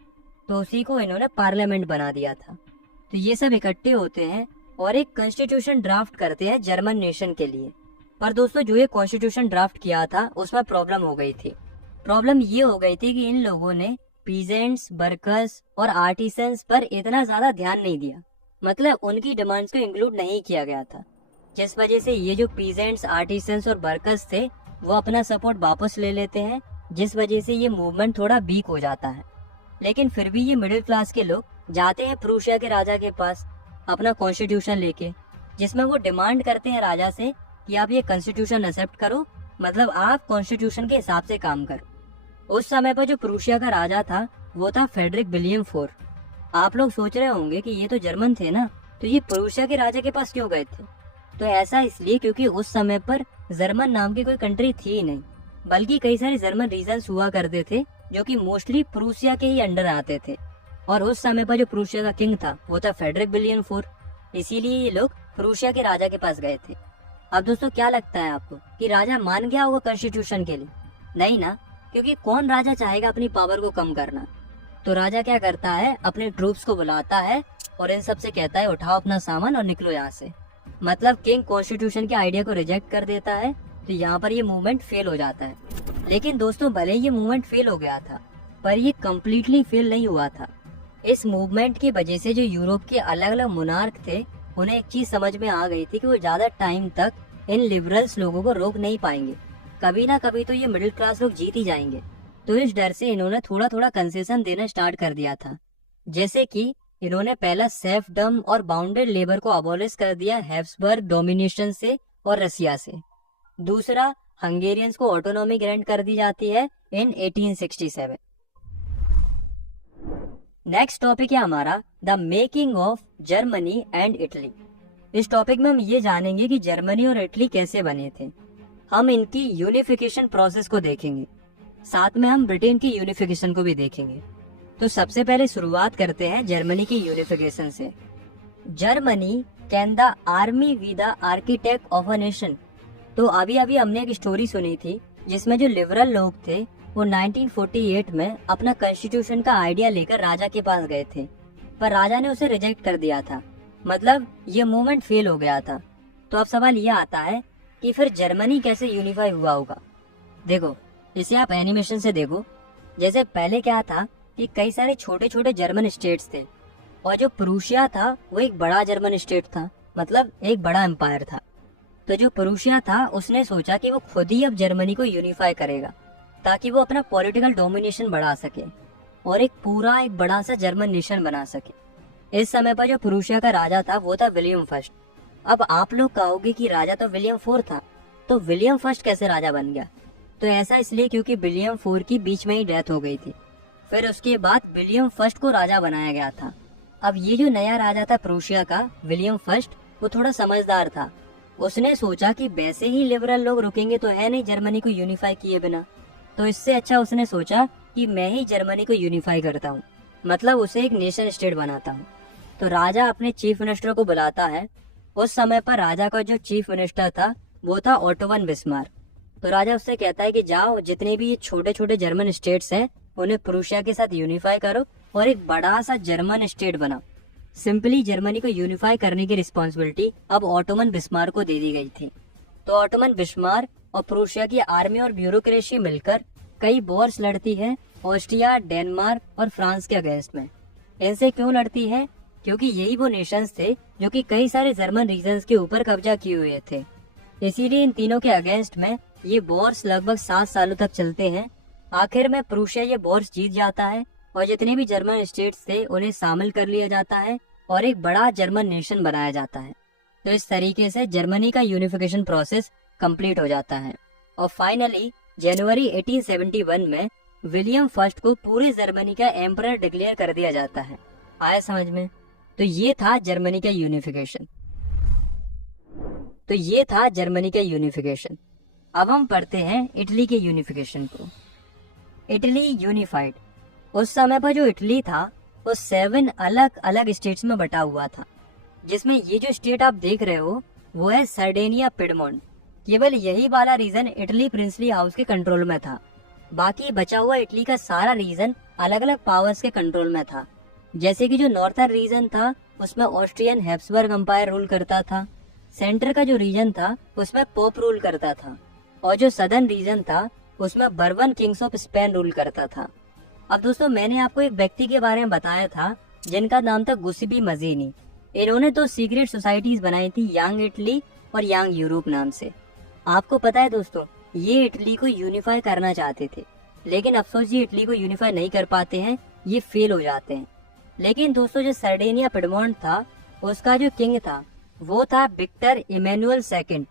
तो उसी को इन्होंने पार्लियामेंट बना दिया था। तो ये सब इकट्ठे होते हैं और एक कॉन्स्टिट्यूशन ड्राफ्ट करते हैं जर्मन नेशन के लिए। पर दोस्तों जो ये कॉन्स्टिट्यूशन ड्राफ्ट किया था उसमें प्रॉब्लम हो गई थी। प्रॉब्लम ये हो गई थी कि इन लोगों ने पीजेंट्स, वर्कर्स और आर्टिसंस पर इतना ज्यादा ध्यान नहीं दिया, मतलब उनकी डिमांड्स को इंक्लूड नहीं किया गया था, जिस वजह से ये जो पीजेंट्स, आर्टिसंस और वर्कर्स थे वो अपना सपोर्ट वापस ले लेते हैं, जिस वजह से ये मूवमेंट थोड़ा वीक हो जाता है। लेकिन फिर भी ये मिडिल क्लास के लोग जाते हैं प्रूशिया के राजा के पास अपना कॉन्स्टिट्यूशन लेके, जिसमें वो डिमांड करते हैं राजा से कि आप ये कॉन्स्टिट्यूशन एक्सेप्ट करो, मतलब आप कॉन्स्टिट्यूशन के हिसाब से काम करो। उस समय पर जो प्रूशिया का राजा था वो था फ्रेडरिक विलियम फोर। आप लोग सोच रहे होंगे कि ये तो जर्मन थे ना, तो ये प्रूशिया के राजा के पास क्यों गए थे? तो ऐसा इसलिए क्योंकि उस समय पर जर्मन नाम की कोई कंट्री थी ही नहीं, बल्कि कई सारे जर्मन रीजन्स हुआ करते थे जो कि मोस्टली प्रूशिया के ही अंडर आते थे। और उस समय पर जो प्रूशिया का किंग था वो था फ्रेडरिक विलियम फोर, इसीलिए ये लोग प्रूशिया के राजा के पास गए थे। अब दोस्तों क्या लगता है आपको कि राजा मान गया होगा कॉन्स्टिट्यूशन के लिए? नहीं ना, क्योंकि कौन राजा चाहेगा अपनी पावर को कम करना। तो राजा क्या करता है, अपने ट्रूप्स को बुलाता है और इन सब से कहता है उठाओ अपना सामान और निकलो यहाँ से। मतलब किंग कॉन्स्टिट्यूशन के आइडिया को रिजेक्ट कर देता है, तो यहाँ पर ये मूवमेंट फेल हो जाता है। लेकिन दोस्तों भले ये मूवमेंट फेल हो गया था, पर ये कम्प्लीटली फेल नहीं हुआ था। इस मूवमेंट की वजह से जो यूरोप के अलग अलग मोनार्क थे उन्हें एक चीज समझ में आ गई थी कि वो ज्यादा टाइम तक इन लिबरल्स लोगों को रोक नहीं पाएंगे, कभी ना कभी तो ये मिडिल क्लास लोग जीत ही जाएंगे। तो इस डर से इन्होंने थोड़ा थोड़ा कंसेशन देना स्टार्ट कर दिया था। जैसे कि इन्होंने पहला सेल्फडम और बाउंडेड लेबर को अबॉलिश कर दिया हैब्सबर्ग डोमिनेशन से और रसिया से। दूसरा, हंगेरियंस को ऑटोनॉमी ग्रांट कर दी जाती है इन 1867। नेक्स्ट टॉपिक है हमारा the making of Germany and Italy. इस टॉपिक में हम ये जानेंगे कि जर्मनी और इटली कैसे बने थे। हम इनकी यूनिफिकेशन प्रोसेस को देखेंगे, साथ में हम ब्रिटेन की यूनिफिकेशन को भी देखेंगे। तो सबसे पहले शुरुआत करते हैं जर्मनी की यूनिफिकेशन से। Germany can the army be the architect of a nation. तो अभी अभी हमने एक स्टोरी सुनी थी जिसमें जो लिबरल लोग थे वो 1948 में अपना कॉन्स्टिट्यूशन का आइडिया लेकर राजा के पास गए थे, पर राजा ने उसे रिजेक्ट कर दिया था, मतलब ये मूवमेंट फेल हो गया था। तो अब सवाल ये आता है कि फिर जर्मनी कैसे यूनिफाई हुआ होगा। देखो, इसे आप एनिमेशन से देखो। जैसे पहले क्या था कि कई सारे छोटे छोटे जर्मन स्टेट्स थे और जो प्रूशिया था वो एक बड़ा जर्मन स्टेट था, मतलब एक बड़ा एम्पायर था। तो जो प्रूशिया था उसने सोचा कि वो खुद ही अब जर्मनी को यूनिफाई करेगा ताकि वो अपना पॉलिटिकल डोमिनेशन बढ़ा सके और एक बड़ा सा जर्मन नेशन बना सके। इस समय पर जो प्रूशिया का राजा था वो था विलियम फर्स्ट। अब आप लोग कहोगे कि राजा तो विलियम फोर था, तो विलियम फर्स्ट कैसे राजा बन गया? तो ऐसा इसलिए क्योंकि विलियम फोर की बीच में ही डेथ हो गई थी, फिर उसके बाद विलियम फर्स्ट को राजा बनाया गया था। अब ये जो नया राजा था प्रूशिया का, विलियम फर्स्ट, वो थोड़ा समझदार था। उसने सोचा कि वैसे ही लिबरल लोग रुकेंगे तो है नहीं जर्मनी को यूनिफाई किए बिना, तो इससे अच्छा उसने सोचा कि मैं ही जर्मनी को यूनिफाई करता हूँ, मतलब उसे एक नेशन स्टेट बनाता हूँ। तो राजा अपने चीफ मिनिस्टर को बुलाता है। उस समय पर राजा का जो चीफ मिनिस्टर था वो था ओटो वन बिस्मार्क। तो राजा उससे कहता है कि जाओ जितने भी ये छोटे छोटे जर्मन स्टेट्स हैं उन्हें प्रूशिया के साथ यूनिफाई करो और एक बड़ा सा जर्मन स्टेट बनाओ। सिंपली जर्मनी को यूनिफाई करने की रिस्पॉन्सिबिलिटी अब ओटोमन बिस्मार्क को दे दी गई थी। तो ओटोमन बिस्मार्क और प्रूशिया की आर्मी और ब्यूरोक्रेसी मिलकर कई वॉर्स लड़ती है ऑस्ट्रिया, डेनमार्क और फ्रांस के अगेंस्ट में। इनसे क्यों लड़ती है? क्योंकि यही वो नेशंस थे जो कि कई सारे जर्मन रीजन्स के ऊपर कब्जा किए हुए थे। इसीलिए इन तीनों के अगेंस्ट में ये वॉर्स लगभग 7 सालों तक चलते हैं। आखिर में प्रूशिया ये वॉर्स जीत जाता है और जितने भी जर्मन स्टेट्स थे उन्हें शामिल कर लिया जाता है और एक बड़ा जर्मन नेशन बनाया जाता है। तो इस तरीके से जर्मनी का यूनिफिकेशन प्रोसेस कंप्लीट हो जाता है और फाइनली जनवरी 1871 में विलियम फर्स्ट को पूरे जर्मनी का एम्परर डिक्लेयर कर दिया जाता है। आया समझ में? तो ये था जर्मनी का यूनिफिकेशन। अब हम पढ़ते हैं इटली के यूनिफिकेशन को। Italy unified. उस समय पर जो इटली था वो 7 अलग अलग स्टेट्स में बटा हुआ था, जिसमें ये जो स्टेट आप देख रहे हो वो है सर्डेनिया पिडमोंट। केवल यही वाला रीजन इटली प्रिंसली हाउस के कंट्रोल में था। बाकी बचा हुआ इटली का सारा रीजन अलग अलग पावर्स के कंट्रोल में था। जैसे कि जो नॉर्थर्न रीजन था उसमें ऑस्ट्रियन हैब्सबर्ग एम्पायर रूल करता था, सेंटर का जो रीजन था उसमें पोप रूल करता था, और जो सदर्न रीजन था उसमें bourbon Kings of Spain rule करता था। अब दोस्तों, मैंने आपको एक व्यक्ति के बारे में बताया था जिनका नाम था गुस्सीपी मजीनी। इन्होंने तो सीक्रेट सोसाइटीज बनाई थी, यंग इटली और यंग यूरोप नाम से। आपको पता है दोस्तों, ये इटली को यूनिफाई करना चाहते थे, लेकिन अफसोस ये इटली को यूनिफाई नहीं कर पाते हैं, ये फेल हो जाते हैं। लेकिन दोस्तों, जो सर्डेनिया पिडमोंट था उसका जो किंग था वो था विक्टर इमैनुअल सेकंड।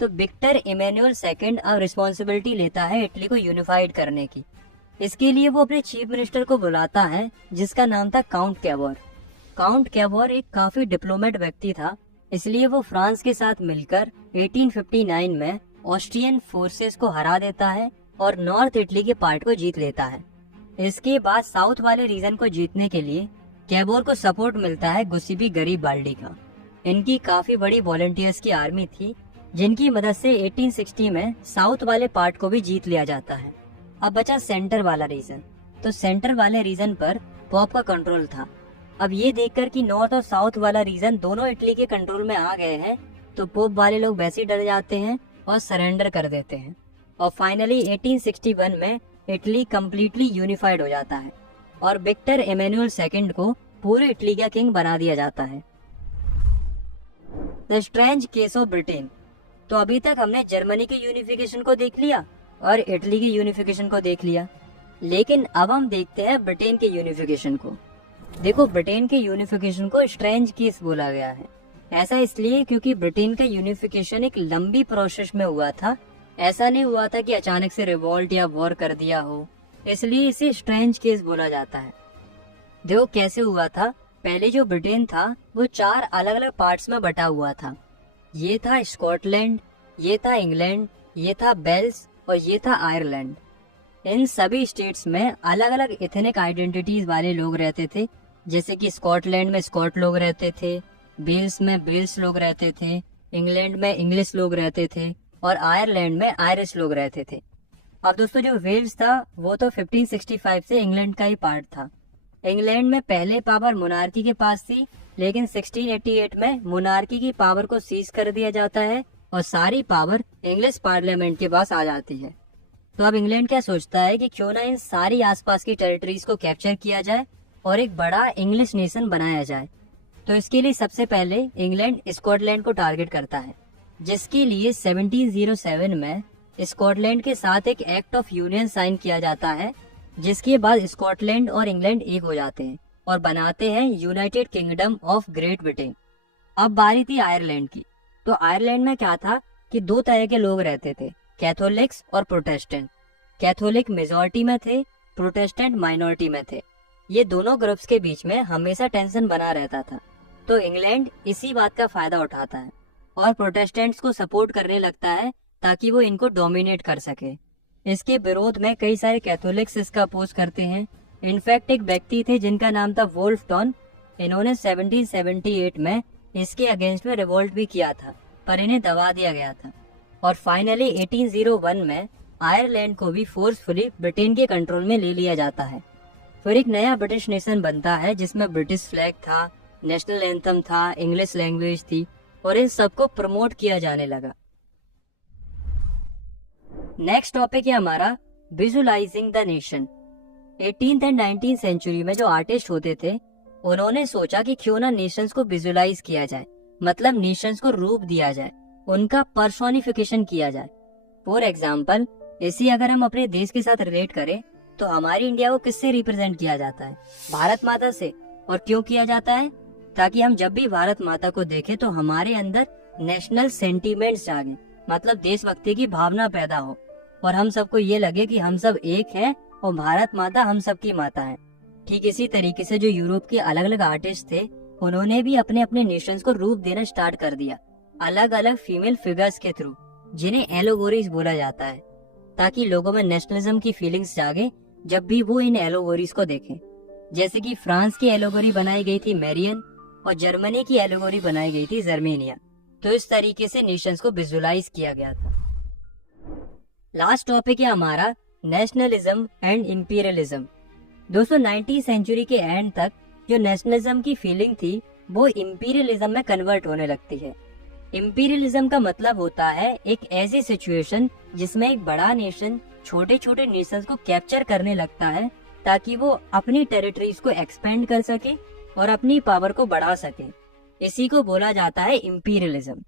तो विक्टर इमैनुअल सेकंड अब रिस्पॉन्सिबिलिटी लेता है इटली को यूनिफाइड करने की। इसके लिए वो अपने चीफ मिनिस्टर को बुलाता है जिसका नाम था काउंट कैवोर। काउंट कैवोर एक काफी डिप्लोमेट व्यक्ति था, इसलिए वो फ्रांस के साथ मिलकर 1859 में ऑस्ट्रियन फोर्सेस को हरा देता है और नॉर्थ इटली के पार्ट को जीत लेता है। इसके बाद साउथ वाले रीजन को जीतने के लिए कैवोर को सपोर्ट मिलता है गुस्सीपी गरीबाल्डी का। इनकी काफी बड़ी वॉलंटियर्स की आर्मी थी, जिनकी मदद से 1860 में साउथ वाले पार्ट को भी जीत लिया जाता है। अब बचा सेंटर वाला रीजन। तो सेंटर वाले रीजन पर पॉप का कंट्रोल था। अब ये देखकर कि नॉर्थ और साउथ वाला रीजन दोनों इटली के कंट्रोल में आ गए हैं, तो पोप वाले लोग वैसे ही डर जाते हैं और सरेंडर कर देते हैं। और फाइनली 1861 में इटली कंप्लीटली यूनिफाइड हो जाता है और विक्टर इमैनुअल सेकंड को पूरे इटली का किंग बना दिया जाता है। The strange case of Britain. तो अभी तक हमने जर्मनी के यूनिफिकेशन को देख लिया और इटली के यूनिफिकेशन को देख लिया, लेकिन अब हम देखते हैं ब्रिटेन के यूनिफिकेशन को। देखो, ब्रिटेन के यूनिफिकेशन को स्ट्रेंज केस बोला गया है। ऐसा इसलिए क्योंकि ब्रिटेन का यूनिफिकेशन एक लंबी प्रोसेस में हुआ था। ऐसा नहीं हुआ था कि अचानक से रिवॉल्ट या वॉर कर दिया हो, इसलिए इसे स्ट्रेंज केस बोला जाता है। देखो कैसे हुआ था। पहले जो ब्रिटेन था वो 4 अलग अलग पार्ट्स में बटा हुआ था। ये था स्कॉटलैंड, ये था इंग्लैंड, ये था वेल्स और ये था आयरलैंड। इन सभी स्टेट्स में अलग अलग एथनिक आइडेंटिटीज वाले लोग रहते थे। जैसे कि स्कॉटलैंड में स्कॉट लोग रहते थे, वेल्स में वेल्स लोग रहते थे, इंग्लैंड में इंग्लिश लोग रहते थे और आयरलैंड में आयरिश लोग रहते थे। अब दोस्तों, जो वेल्स था वो तो 1565 से इंग्लैंड का ही पार्ट था। इंग्लैंड में पहले पावर मोनार्की के पास थी, लेकिन 1688 में मोनार्की की पावर को सीज कर दिया जाता है और सारी पावर इंग्लिश पार्लियामेंट के पास आ जाती है। तो अब इंग्लैंड क्या सोचता है कि क्यों ना इन सारी आसपास की टेरिटरीज को कैप्चर किया जाए और एक बड़ा इंग्लिश नेशन बनाया जाए। तो इसके लिए सबसे पहले इंग्लैंड स्कॉटलैंड को टारगेट करता है, जिसके लिए 1707 में स्कॉटलैंड के साथ एक एक्ट ऑफ यूनियन साइन किया जाता है, जिसके बाद स्कॉटलैंड और इंग्लैंड एक हो जाते हैं और बनाते हैं United kingdom of great Britain. अब बारी थी आयरलैंड की। तो आयरलैंड में क्या था कि 2 तरह के लोग रहते थे, कैथोलिक्स और प्रोटेस्टेंट। कैथोलिक मेजॉरिटी में थे, प्रोटेस्टेंट माइनॉरिटी में थे। ये दोनों ग्रुप्स के बीच में हमेशा टेंशन बना रहता था। तो इंग्लैंड इसी बात का फायदा उठाता है और प्रोटेस्टेंट्स को सपोर्ट करने लगता है ताकि वो इनको डोमिनेट कर सके। इसके विरोध में कई सारे कैथोलिक्स इसका अपोज करते हैं। इनफैक्ट एक व्यक्ति थे जिनका नाम था वोल्फ टॉन। इन्होंने 1778 में इसके अगेंस्ट में रिवोल्ट भी किया था, पर इन्हें दबा दिया गया था। और फाइनली 1801 में आयरलैंड को भी फोर्सफुली ब्रिटेन के कंट्रोल में ले लिया जाता है। फिर एक नया ब्रिटिश नेशन बनता है जिसमें ब्रिटिश फ्लैग था, नेशनल एंथम था, इंग्लिश लैंग्वेज थी और इन सबको प्रमोट किया जाने लगा। नेक्स्ट टॉपिक है हमारा visualising the nation. 18th and 19th century में जो आर्टिस्ट होते थे उन्होंने सोचा कि क्यों ना नेशंस को विजुअलाइज किया जाए, मतलब नेशंस को रूप दिया जाए, उनका पर्सोनिफिकेशन किया जाए। फॉर एग्जाम्पल, इसी अगर हम अपने देश के साथ रिलेट करें तो हमारी इंडिया को किससे रिप्रेजेंट किया जाता है? भारत माता से। और क्यों किया जाता है? ताकि हम जब भी भारत माता को देखें तो हमारे अंदर नेशनल सेंटीमेंट्स जागे, मतलब देशभक्ति की भावना पैदा हो और हम सबको ये लगे कि हम सब एक हैं और भारत माता हम सबकी माता है। ठीक इसी तरीके से जो यूरोप के अलग अलग आर्टिस्ट थे उन्होंने भी अपने अपने नेशंस को रूप देना स्टार्ट कर दिया, अलग अलग फीमेल फिगर्स के थ्रू, जिन्हें एलोगोरीज बोला जाता है, ताकि लोगों में नेशनलिज्म की फीलिंग्स जागे जब भी वो इन एलोगोरीज को देखें। जैसे कि फ्रांस की एलोगोरी बनाई गई थी मेरियन और जर्मनी की एलोगोरी बनाई गई थी जर्मेनिया। तो इस तरीके से नेशंस को विजुअलाइज किया गया था। लास्ट टॉपिक है हमारा नेशनलिज्म एंड इंपीरियलिज्म। दोस्तों 19वीं सेंचुरी के एंड तक जो नेशनलिज्म की फीलिंग थी वो इंपीरियलिज्म में कन्वर्ट होने लगती है। इंपीरियलिज्म का मतलब होता है एक ऐसी सिचुएशन जिसमें एक बड़ा नेशन छोटे छोटे नेशंस को कैप्चर करने लगता है ताकि वो अपनी टेरिटरीज को एक्सपेंड कर सके और अपनी पावर को बढ़ा सके। इसी को बोला जाता है इंपीरियलिज्म।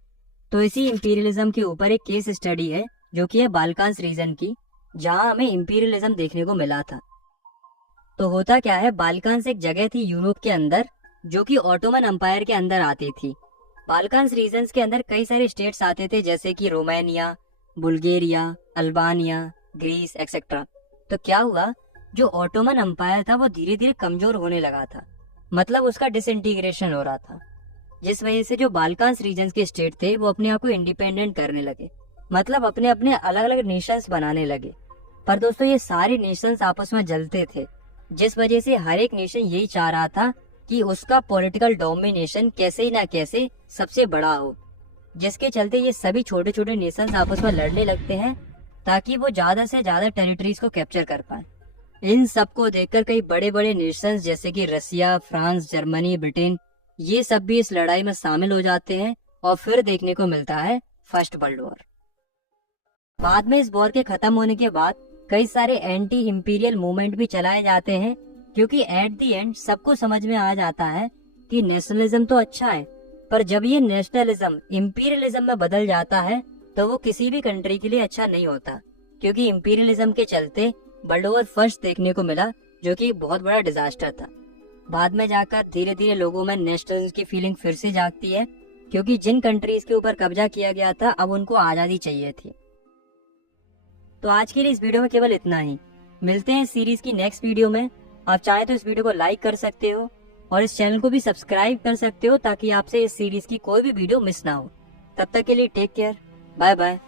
तो इसी इंपीरियलिज्म के ऊपर एक केस स्टडी है जो कि है बाल्कान्स रीजन की, जहां हमें इंपीरियलिज्म देखने को मिला था। तो होता क्या है, बाल्कान्स एक जगह थी यूरोप के अंदर जो कि ऑटोमन एम्पायर के अंदर आती थी। बाल्कान्स रीजन्स के अंदर कई सारे स्टेट्स आते थे जैसे कि Romania, Bulgaria, Albania, Greece etcetera. तो क्या हुआ, जो ऑटोमन एम्पायर था वो धीरे धीरे कमजोर होने लगा था, मतलब उसका डिसइंटीग्रेशन हो रहा था, जिस वजह से जो बाल्कान्स रीजन्स के स्टेट थे वो अपने आप को इंडिपेंडेंट करने लगे, मतलब अपने अपने अलग अलग नेशंस बनाने लगे। पर दोस्तों ये सारे नेशंस आपस में जलते थे, जिस वजह से हर एक नेशन यही चाह रहा था कि उसका पॉलिटिकल डोमिनेशन कैसे ही ना कैसे सबसे बड़ा हो, जिसके चलते ये सभी छोटे छोटे नेशंस आपस में लड़ने लगते हैं ताकि वो ज्यादा से ज्यादा टेरिटरीज को कैप्चर कर पाए। इन सबको देखकर कई बड़े बड़े नेशंस जैसे कि रसिया, फ्रांस, जर्मनी, ब्रिटेन, ये सब भी इस लड़ाई में शामिल हो जाते हैं और फिर देखने को मिलता है फर्स्ट वर्ल्ड वॉर। बाद में इस वॉर के खत्म होने के बाद कई सारे एंटी इंपीरियल मूवमेंट भी चलाए जाते हैं, क्योंकि एट द एंड सबको समझ में आ जाता है कि नेशनलिज्म तो अच्छा है, पर जब ये नेशनलिज्म इंपीरियलिज्म में बदल जाता है तो वो किसी भी कंट्री के लिए अच्छा नहीं होता, क्योंकि इंपीरियलिज्म के चलते वर्ल्ड वॉर फर्स्ट देखने को मिला जो कि बहुत बड़ा डिजास्टर था। बाद में जाकर धीरे धीरे लोगों में नेशनलिज्म की फीलिंग फिर से जागती है, क्योंकि जिन कंट्रीज के ऊपर कब्जा किया गया था अब उनको आजादी चाहिए थी। तो आज के लिए इस वीडियो में केवल इतना ही। मिलते हैं इस सीरीज की नेक्स्ट वीडियो में। आप चाहे तो इस वीडियो को लाइक कर सकते हो और इस चैनल को भी सब्सक्राइब कर सकते हो ताकि आपसे इस सीरीज की कोई भी वीडियो मिस ना हो। तब तक के लिए टेक केयर, बाय बाय।